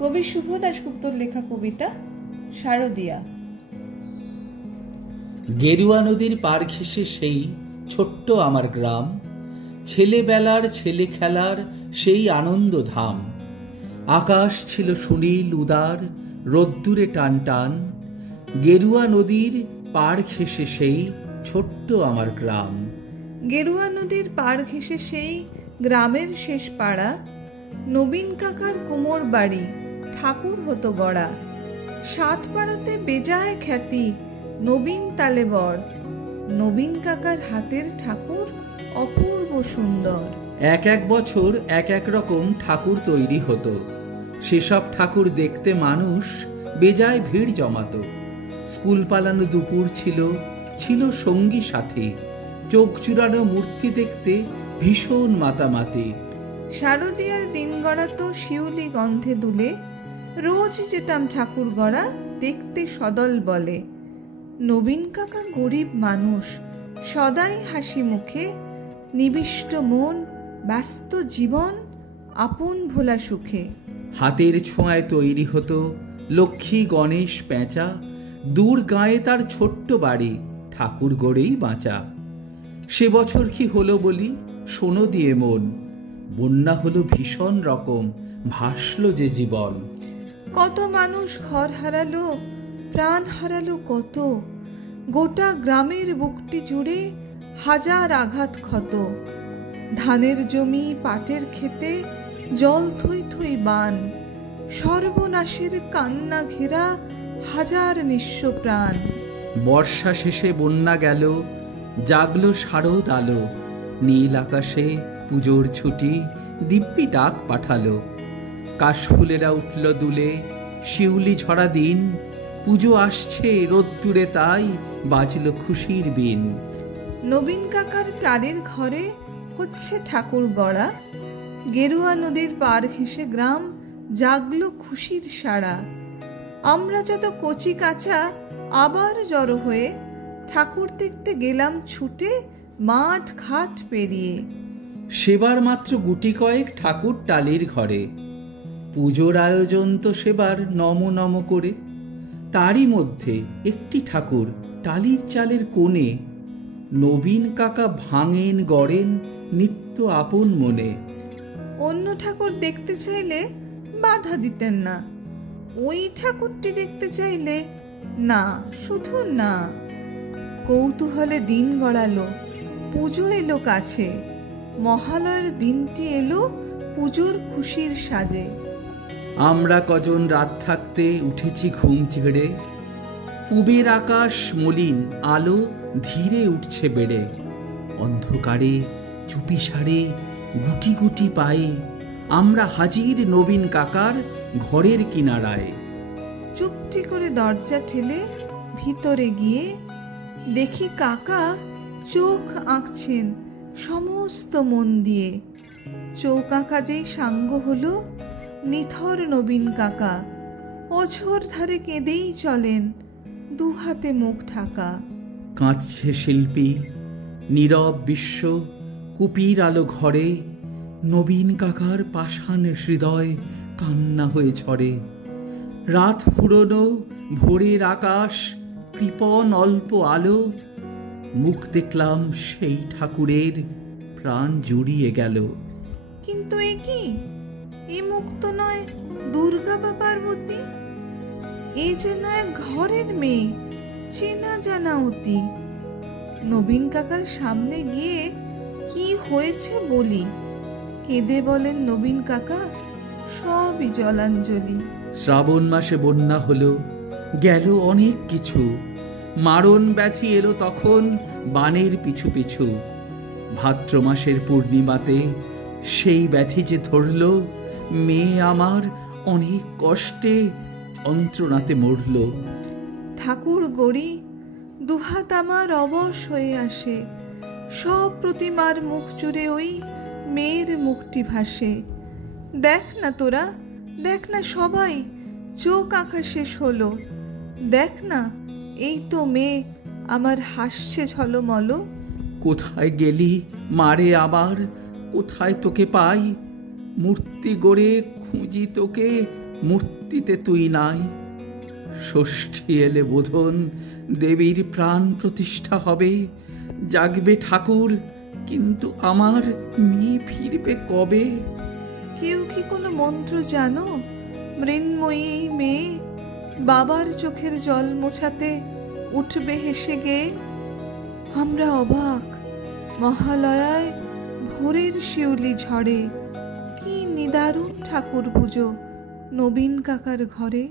কবি শুভ দাশগুপ্তর লেখা কবিতা শারদিয়া। গেরুয়া নদীর পার ঘেঁষে সেই ছোট্ট আমার গ্রাম, ছেলেবেলার ছেলে খেলার সেই আনন্দ ধাম। আকাশ ছিল সুনীল উদার, রোদ্দুরে টান টান। গেরুয়া নদীর পার ঘেঁষে সেই ছোট্ট আমার গ্রাম। গেরুয়া নদীর পার ঘেঁষে সেই গ্রামের শেষ পাড়া, নবীন কাকার কুমোর বাড়ি, ঠাকুর হতো গড়া। সাত পাড়াতে বেজায় খ্যাতি, নবীন তালে বর। নবীন কাকার হাতের ঠাকুর অপূর্ব সুন্দর। এক এক বছর এক এক রকম ঠাকুর তৈরি হতো। সেসব ঠাকুর দেখতে মানুষ বেজায় ভিড় জমাতো। স্কুল পালানো দুপুর ছিল, ছিল সঙ্গী সাথী। চোখ জুড়ানো মূর্তি দেখতে ভীষণ মাতামাতি। শারদিয়ার দিন গড়াতো শিউলি গন্ধে দুলে, রোজ যেতাম ঠাকুর গড়া দেখতে সদল বলে। নবীন কাকা গরিব মানুষ, সদাই হাসি মুখে, নিবিষ্ট মন, ব্যস্ত জীবন, আপন ভোলা সুখে। হাতের ছোঁয়ায় তৈরি হতো লক্ষ্মী গণেশ পেঁচা। দূর গাঁয়ে তার ছোট্ট বাড়ি, ঠাকুর গড়েই বাঁচা। সে বছর কি হলো বলি, শোনো দিয়ে মন। বন্যা হলো ভীষণ রকম, ভাসল যে জীবন। কত মানুষ ঘর হারালো, প্রাণ হারালো কত। গোটা গ্রামের বুকটি জুড়ে হাজার আঘাত ক্ষত। ধানের জমি পাটের খেতে জল থই থই বান। সর্বনাশের কান্না ঘেরা হাজার নিঃস্ব প্রাণ। বর্ষা শেষে বন্যা গেল, জাগলো শারদ আলো। নীল আকাশে পুজোর ছুটি, দিব্যি ডাক পাঠালো। কাশফুলেরা উঠল দুলে, শিউলি ঝরা দিন। পুজো আসছে রোদ্দুরে, তাই বাজলো খুশির বিন। নবীন কাকার টালির ঘরে হচ্ছে ঠাকুর গড়া। গেরুয়া নদীর পার ঘেঁষে গ্রাম জাগলো খুশির সাড়া। আমরা যত কচি কাঁচা আবার জড়ো হয়ে ঠাকুর দেখতে গেলাম ছুটে, মাঠ ঘাট পেরিয়ে। সেবার মাত্র গুটি কয়েক ঠাকুর টালির ঘরে। পুজোর আয়োজন তো সেবার নম নম করে। তারই মধ্যে একটি ঠাকুর টালির চালের কোণে। নবীন কাকা ভাঙেন গড়েন নিত্য আপন মনে। অন্য ঠাকুর দেখতে চাইলে বাধা দিতেন না, ওই ঠাকুরটি দেখতে চাইলে না, শুধু না। কৌতূহলে দিন গড়ালো, পুজো এলো কাছে। মহালয়ার দিনটি এলো পুজোর খুশির সাজে। আমরা কজন রাত থাকতে উঠেছি ঘুম ছেড়ে। পুবের আকাশ মলিন, আলো ধীরে উঠছে বেড়ে। অন্ধকারে চুপিসারে গুটি গুটি পায়ে আমরা হাজির নবীন কাকার ঘরের কিনারায়। চুপটি করে দরজা ঠেলে ভিতরে গিয়ে দেখি কাকা চোখ আঁকছেন সমস্ত মন দিয়ে। চোখ আঁকা যেই সাঙ্গ হলো, নিথর নবীন কাকা অঝোর ধারে কেঁদেই চলেন, দুহাতে মুখ ঢাকা। কাঁদছে শিল্পী, নীরব বিশ্ব, কুপির আলো ঘরে। নবীন কাকার পাষাণ হৃদয় কান্না হয়ে ঝরে। রাত ফুরোনো, ভোরের আকাশ, কৃপণ অল্প আলো। মুখ দেখলাম সেই ঠাকুরের, প্রাণ জুড়িয়ে গেল। কিন্তু এ কি, এ মুখ তো নয় দুর্গা বা পার্বতী। এ যেন এক ঘরের মেয়ে, চেনা জানা অতি। নবীন কাকার সামনে গিয়ে কি হয়েছে বলি। কেঁদে বলেন নবীন কাকা, সবই জলাঞ্জলি। শ্রাবণ মাসে বন্যা হলো, গেল অনেক কিছু। মারণ ব্যাধি এলো তখন বানের পিছু পিছু। ভাদ্র মাসের পূর্ণিমাতে সেই ব্যাধি যে ধরল, মেয়ে আমার অনেক কষ্টে যন্ত্রণাতে মরল। ঠাকুর গড়ি দুহাত আমার অবশ হয়ে আসে। সব প্রতিমার মুখ জুড়ে ওই মেয়ের মুখটি ভাসে। দেখ না তোরা, দেখ না সবাই, চোখ আঁকা শেষ হলো। দেখ না, এই তো মেয়ে আমার হাসছে ঝলমল। কোথায় গেলি মারে আবার, কোথায় তোকে পাই? মূর্তি গড়ে খুঁজি তোকে, মূর্তিতে তুই নাই। ষষ্ঠী এলে বোধন দেবীর প্রাণ প্রতিষ্ঠা হবে, জাগবে ঠাকুর, কিন্তু আমার মেয়ে ফিরবে কবে? কেউ কি কোনো মন্ত্র জানো? মৃন্ময়ী মেয়ে বাবার চোখের জল মোছাতে উঠবে হেসে গেয়ে। আমরা অবাক, মহালয়ায় ভোরের শিউলি ঝড়ে, কি নিদারুণ ঠাকুর পুজো নবীন কাকার ঘরে।